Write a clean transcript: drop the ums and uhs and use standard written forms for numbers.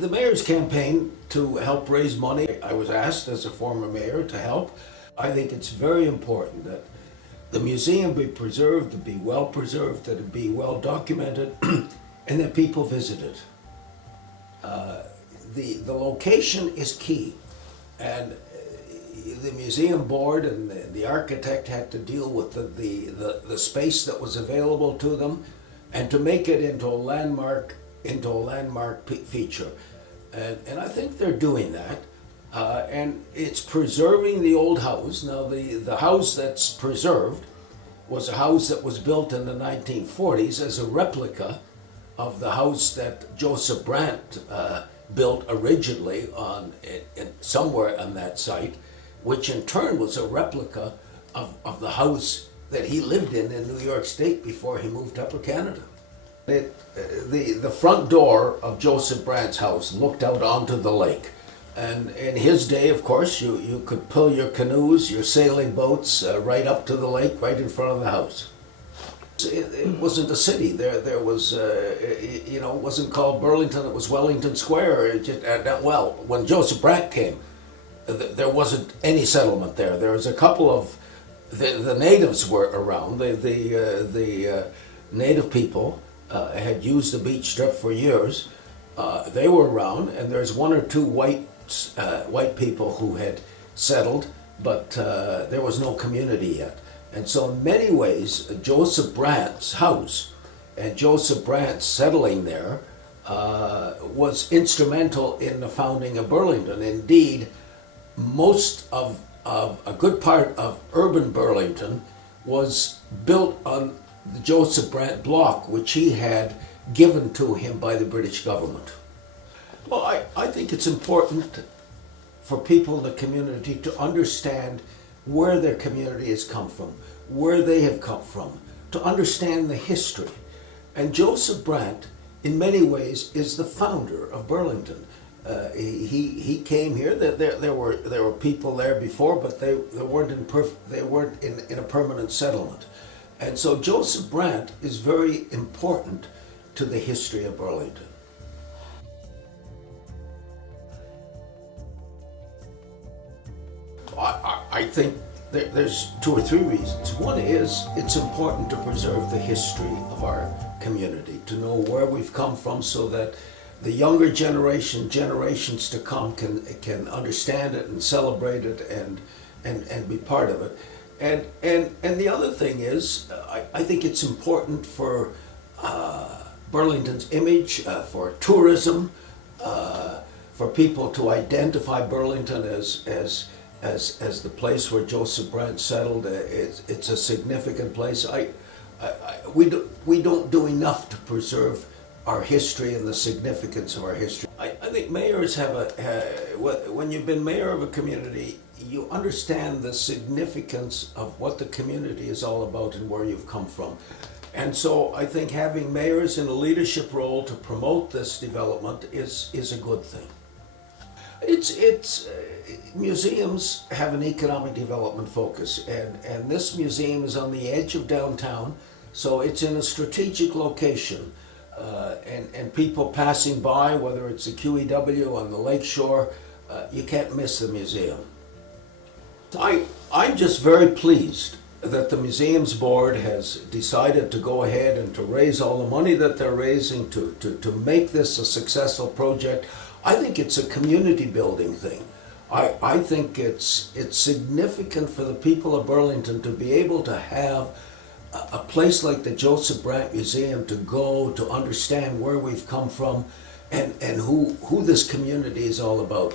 The mayor's campaign to help raise money, I was asked as a former mayor to help. I think it's very important that the museum be preserved, to be well preserved, that it be well documented, and that people visit it. The location is key, and the museum board and the architect had to deal with the space that was available to them, and to make it into a landmark feature. And I think they're doing that. And it's preserving the old house. Now the house that's preserved was a house that was built in the 1940s as a replica of the house that Joseph Brant built originally somewhere on that site, which in turn was a replica of the house that he lived in New York State before he moved to Upper Canada. The front door of Joseph Brant's house looked out onto the lake. And in his day, of course, you could pull your canoes, your sailing boats right up to the lake, right in front of the house. It wasn't a city. There was, it wasn't called Burlington, it was Wellington Square. When Joseph Brant came, there wasn't any settlement there. There was a couple of, the natives were around, the native people had used the beach strip for years. They were around, and there's one or two white people who had settled, but there was no community yet. And so in many ways, Joseph Brant's house and Joseph Brant settling there was instrumental in the founding of Burlington. Indeed, most of a good part of urban Burlington was built on the Joseph Brant block, which he had given to him by the British government. Well, I think it's important for people in the community to understand where their community has come from, where they have come from, to understand the history. And Joseph Brant, in many ways, is the founder of Burlington. He came here. There were people there before, but they weren't in a permanent settlement. And so Joseph Brant is very important to the history of Burlington. I think there's two or three reasons. One is it's important to preserve the history of our community, to know where we've come from so that the younger generations to come can understand it and celebrate it and be part of it. And the other thing is, I think it's important for Burlington's image, for tourism, for people to identify Burlington as the place where Joseph Brant settled. It's a significant place. We don't do enough to preserve our history and the significance of our history. I think mayors when you've been mayor of a community, you understand the significance of what the community is all about and where you've come from. And so I think having mayors in a leadership role to promote this development is a good thing. Museums have an economic development focus, and this museum is on the edge of downtown, so it's in a strategic location. And people passing by, whether it's the QEW on the lake shore, you can't miss the museum. I'm just very pleased that the museum's board has decided to go ahead and to raise all the money that they're raising to make this a successful project. I think it's a community building thing. I think it's significant for the people of Burlington to be able to have a place like the Joseph Brant Museum to go to understand where we've come from and who this community is all about.